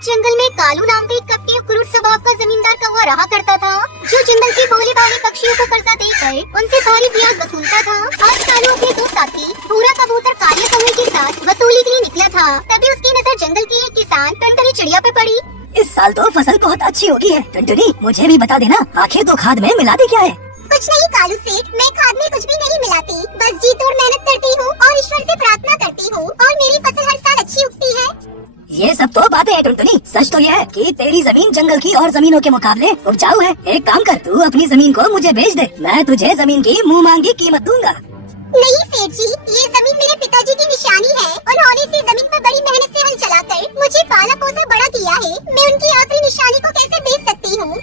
एक जंगल में कालू नाम का एक कपटी और क्रूर स्वभाव का जमींदार कौवा रहा करता था, जो जंगल के भोले भाले पक्षियों को कर्जा देकर उनसे भारी ब्याज वसूलता था। आज कालू अपने दो साथी भूरा कबूतर काले कौवे के साथ वसूली के लिए निकला था। तभी उसकी नजर जंगल की एक किसान टुनटुनी चिड़िया पे पड़ी। इस साल तो फसल बहुत अच्छी होगी है। टुनटुनी, मुझे भी बता देना, आखिर तो खाद में मिला दे क्या है? कुछ नहीं कालू सेठ, मैं खाद में कुछ भी नहीं मिलाती, बस जी तोड़ मेहनत करती हूँ और ईश्वर से प्रार्थना करती हूँ और मेरी फसल हर साल अच्छी उगती है। ये सब तो बातें हैं टुनटुनी, सच तो ये है कि तेरी जमीन जंगल की और जमीनों के मुकाबले उपजाऊ है। एक काम कर, तू अपनी जमीन को मुझे बेच दे, मैं तुझे जमीन की मुंह मांगी कीमत दूंगा। नहीं सेठ जी, ये जमीन मेरे पिताजी की निशानी है। उन्होंने इस जमीन पर बड़ी मेहनत से हल चलाकर मुझे पाला पोसा बड़ा किया है। मैं उनकी आखिरी निशानी को कैसे बेच सकती हूँ?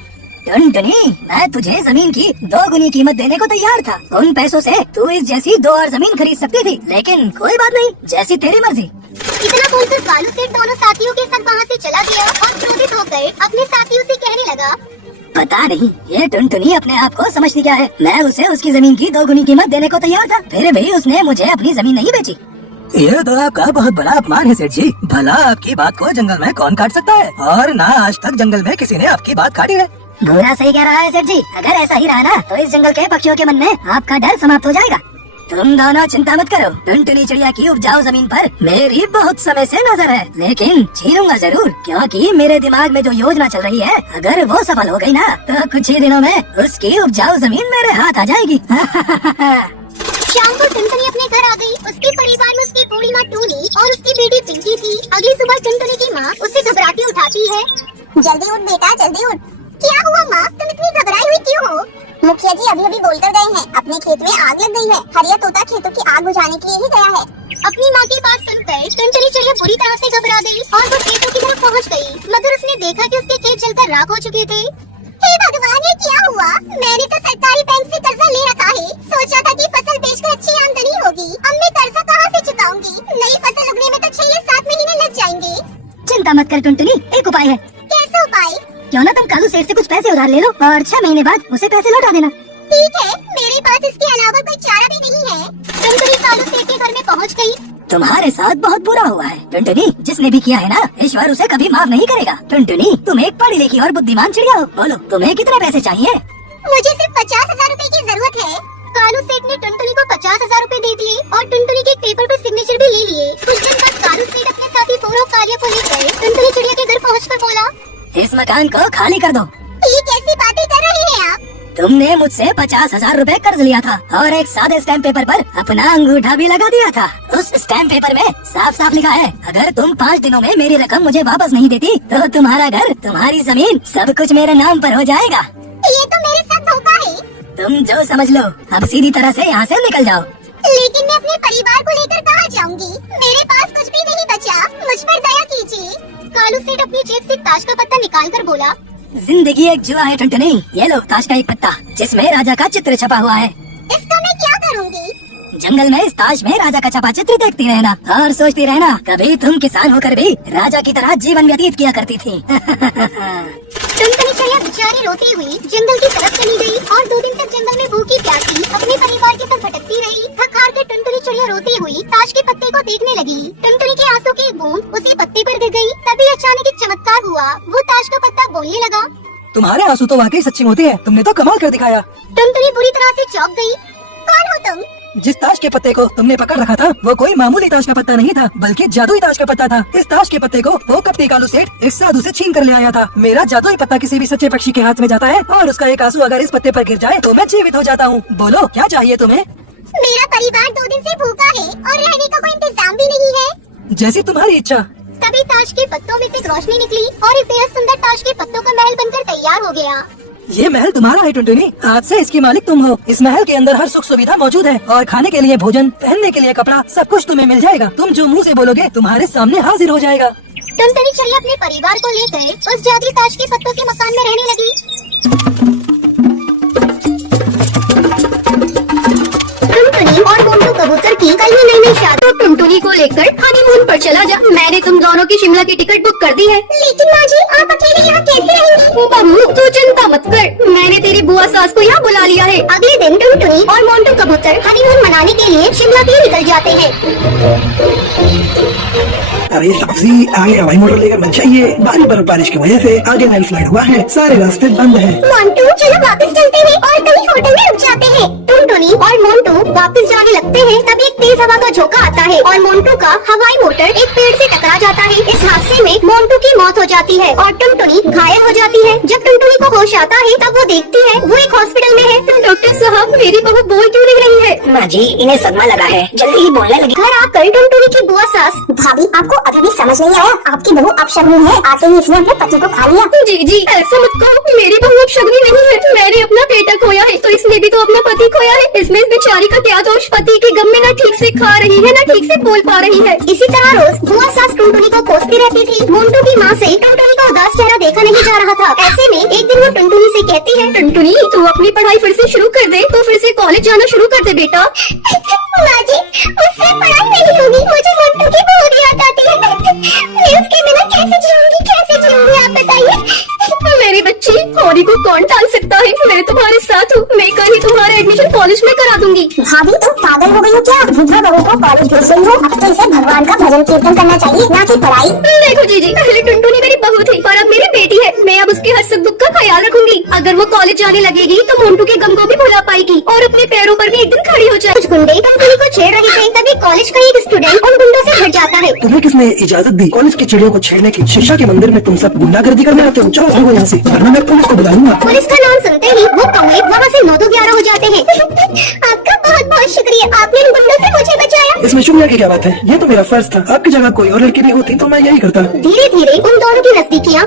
टुनटुनी, मैं तुझे जमीन की 2 गुनी कीमत देने को तैयार था। उन पैसों से तू इस जैसी 2 और जमीन खरीद सकती थी, लेकिन कोई बात नहीं, जैसी तेरी मर्जी। इतना बोलकर कालू सेठ दोनों साथियों के संग वहाँ से चला गया और क्रोधित होकर अपने साथियों से कहने लगा, पता नहीं ये टुनटुनी अपने आप को समझती क्या है। मैं उसे उसकी जमीन की 2 गुनी कीमत देने को तैयार था, फिर भी उसने मुझे अपनी जमीन नहीं बेची। ये तो आपका बहुत बड़ा अपमान है सेठ जी। भला आपकी बात को जंगल में कौन काट सकता है, और ना आज तक जंगल में किसी ने आपकी बात काटी है। भूरा सही कह रहा है सेठ जी, अगर ऐसा ही रहा ना तो इस जंगल के पक्षियों के मन में आपका डर समाप्त हो जाएगा। तुम दोनों चिंता मत करो, टुनटुनी चिड़िया की उपजाऊ जमीन पर मेरी बहुत समय से नजर है, लेकिन छीनूंगा जरूर, क्योंकि मेरे दिमाग में जो योजना चल रही है, अगर वो सफल हो गई ना तो कुछ ही दिनों में उसकी उपजाऊ जमीन मेरे हाथ आ जाएगी। शाम को टुनटुनी अपने घर आ गई। उसके परिवार में उसकी बूढ़ी माँ टूनी और उसकी बेटी पिंकी थी। अगली सुबह टुनटुनी की माँ उसे घबराती उठाती है। जल्दी उठ बेटा, जल्दी उठ। क्या हुआ माँ, तुम इतनी घबराई हुई क्यों हो? मुखिया जी अभी अभी बोलकर गए हैं, अपने खेत में आग लग गई है। हरिया तोता खेतों की आग बुझाने के लिए ही गया है। अपनी माँ की बात सुनकर टुनटुनी चिड़िया बुरी तरह से घबरा गई और वो खेतों की तरफ पहुँच गई, मगर उसने देखा कि उसके खेत जलकर राख हो चुके थे। हे भगवान, ये क्या हुआ? मैंने तो सरकारी बैंक से कर्जा ले रखा है, सोचा था कि फसल बेचकर अच्छी आमदनी होगी। अब मैं कर्जा कहाँ से चुकाऊंगी? नई फसल उगने में तो 6 या 7 महीने लग जाएंगे। चिंता मत कर टुनटुनी, एक उपाय है। कैसा उपाय? क्यों ना तुम कालू सेठ से कुछ पैसे उधार ले लो और 6 महीने बाद उसे पैसे लौटा देना। ठीक है, मेरे पास इसके अलावा कोई चारा भी नहीं है। टुनटुनी कालू सेठ के घर में पहुंच गई। तुम्हारे साथ बहुत बुरा हुआ है टुनटुनी, जिसने भी किया है ना, ईश्वर उसे कभी माफ नहीं करेगा। टुनटुनी, तुम एक पढ़ी लिखी और बुद्धिमान चिड़िया हो, बोलो तुम्हें कितने पैसे चाहिए? मुझे सिर्फ 50,000 रूपए की जरूरत है। कालू सेठ ने टुनटुनी को 50,000 रूपए दे दिए और टुनटुनी के एक पेपर पर सिग्नेचर भी ले लिए। कुछ दिन बाद कालू सेठ अपने साथी पूर्व कार्य को लेकर टुनटुनी चिड़िया के घर पहुँच बोला, इस मकान को खाली कर दो। ये कैसी बातें कर रहे हैं आप? तुमने मुझसे 50,000 रूपए कर्ज लिया था और एक सादे स्टैम्प पेपर पर अपना अंगूठा भी लगा दिया था। उस स्टैम्प पेपर में साफ साफ लिखा है, अगर तुम 5 दिनों में मेरी रकम मुझे वापस नहीं देती तो तुम्हारा घर, तुम्हारी जमीन, सब कुछ मेरे नाम पर हो जाएगा। ये तो मेरे साथ धोखा है। तुम जो समझ लो, अब सीधी तरह से यहाँ से निकल जाओ। लेकिन मैं अपने परिवार को लेकर कहाँ जाऊंगी? मेरे पास कुछ भी नहीं बचा, मुझ पर दया कीजिए। कालू सेठ अपनी जेब से ताश का पत्ता निकाल कर बोला, जिंदगी एक जुआ है टुनटुनी, ये लो ताश का एक पत्ता जिसमें राजा का चित्र छपा हुआ है। इसका मैं क्या करूँगी? जंगल में इस ताश में राजा का छपा चित्र देखती रहना और सोचती रहना, कभी तुम किसान होकर भी राजा की तरह जीवन व्यतीत किया करती थी। टुनटुनी चिड़िया बेचारी रोती हुई जंगल की तरफ चली गई और 2 दिन तक जंगल में भूखी प्यासी अपने परिवार के साथ भटकती रही। थक हार कर टुनटुनी चिड़िया रोती हुई ताश के पत्ते को देखने लगी। टुनटुनी के आंसू की एक बूंद उसी पत्ते पर गिर गई। तभी अचानक एक चमत्कार हुआ, वो ताश का पत्ता बोलने लगा। तुम्हारे आंसू तो वाकई सच्ची मोती है, तुमने तो कमाल कर दिखाया। टुनटुनी बुरी तरह से चौंक गई। कौन हो तुम? जिस ताश के पत्ते को तुमने पकड़ रखा था वो कोई मामूली ताश का पत्ता नहीं था, बल्कि जादुई ताश का पत्ता था। इस ताश के पत्ते को वो कपटी कालू सेठ एक साधु से छीन कर ले आया था। मेरा जादुई पत्ता किसी भी सच्चे पक्षी के हाथ में जाता है और उसका एक आंसू अगर इस पत्ते पर गिर जाए तो मैं जीवित हो जाता हूँ। बोलो क्या चाहिए तुम्हें? मेरा परिवार 2 दिन से भूखा है और रहने का कोई इंतजाम भी नहीं है। जैसी तुम्हारी इच्छा। तभी ताश के पत्तों में से एक रोशनी निकली और एक बेहद सुंदर ताश के पत्तों का महल बनकर तैयार हो गया। ये महल तुम्हारा है टुनटुनी, आज से इसकी मालिक तुम हो। इस महल के अंदर हर सुख सुविधा मौजूद है और खाने के लिए भोजन, पहनने के लिए कपड़ा, सब कुछ तुम्हें मिल जाएगा। तुम जो मुंह से बोलोगे तुम्हारे सामने हाजिर हो जाएगा। टुनटुनी चिड़िया अपने परिवार को लेकर उस जादुई ताश के पत्तों के मकान में रहने लगी। टुनटुनी और मोंटू कबूतर की कल ही नई शादी। टुनटुनी को लेकर हनीमून पर चला जा। मैंने तुम दोनों की शिमला की टिकट बुक कर दी है। लेकिन माँ जी, आप अकेले यहाँ कैसे रहेंगी? बहू तू चिंता मत कर, मैंने तेरी बुआ सास को यहाँ बुला लिया है। अगले दिन टुनटुनी और मोंटू कबूतर हनीमून मनाने के लिए शिमला के लिए निकल जाते हैं। अरे तापसी, आगे हवाई मोटर लेकर मत जाइए। भारी बर्फबारिश की वजह से आगे लैंडस्लाइड हुआ है, सारे रास्ते बंद हैं। मोंटू चलो वापस चलते हैं और कहीं होटल में रुक जाते हैं। टुनटुनी और मोंटू वापस जाने लगते हैं, तभी एक तेज हवा का झोंका आता है और मोंटू का हवाई मोटर एक पेड़ से टकरा जाता है। इस हादसे में मोंटू की मौत हो जाती है और टुनटुनी घायल हो जाती है। जब टुनटुनी को होश आता है तब वो देखती है वो एक हॉस्पिटल में है। डॉक्टर साहब, मेरी बहू बोल क्यों नहीं रही है? माँ जी, इन्हें सदमा लगा है, जल्दी ही बोलने लगी। घर आकर टुनटुनी की बुआ सास, भाभी आपको अभी भी समझ नहीं आया, आपकी बहू अपशगुनी है, आते ही इसने अपने पति को खा लिया। जी जी, ऐसा मत कहो, मेरी बहू अपशगुनी नहीं है। मैंने अपना बेटा खोया है तो इसने भी तो अपना पति खोया है। इसमें इस बेचारी का क्या दोष? पति के गम में न ठीक से खा रही है, न ठीक से बोल पा रही है। इसी तरह रोज बुआ सास टुनटुनी को कोसती रहती थी। मोंटू की माँ से टुनटुनी का उदास चेहरा देखा नहीं जा रहा था। ऐसे में एक दिन वो टुनटुनी से कहती है, टुनटुनी, तू अपनी पढ़ाई फिर से शुरू कर दे, तो फिर से कॉलेज जाना शुरू कर दे बेटा। माँ जी, मुझसे पढ़ाई नहीं होगी, मुझे मोंटू की बहुत याद आती है। मैं उसके बिना कैसे जीऊंगी आप बताइए। मेरी बच्ची, होली को कौन टाल सकता है? मैं तुम्हारे साथ हूँ, मैं कल ही तुम्हारा एडमिशन कॉलेज में करा दूंगी। भाभी तुम पागल हो गई हो क्या? वृद्धा बहू को कॉलेज भेज रही हो? अब तो इसे भगवान का भजन कीर्तन करना चाहिए, ना कि पढ़ाई। देखो जीजी, पहले टुनटुनी मेरी बहू थी पर अब मेरी बेटी है। मैं अब उसके हर सुख दुख का ख्याल रखूंगी। अगर वो कॉलेज जाने लगेगी तो मोंटू के गम को भी भुला पाएगी और अपने पैरों पर भी एक दिन खड़ी हो जाए। कुछ गुंडे टुनटुनी को छेड़ रहे थे, तभी कॉलेज का एक स्टूडेंट उन गुंडों से भिड़ जाता है। तुम्हें किसने इजाजत दी कॉलेज की चिड़ियों को छेड़ने की? शीशा के मंदिर में तुम सब गुंडागर्दी करने आते हो? चलो भागो यहाँ से, वरना मैं पुलिस को बुलाऊंगा। पुलिस का नाम सुनते ही वो कौवे वहाँ से 9-11 हो जाते हैं। आपका बहुत बहुत शुक्रिया, आपने इन गुंडों से मुझे बचाया। इसमें शुक्रिया की क्या बात है? ये तो मेरा फर्ज था। आपकी जगह कोई और लड़की नहीं होती तो मैं यही करता। धीरे धीरे उन दोनों की नजदीकियाँ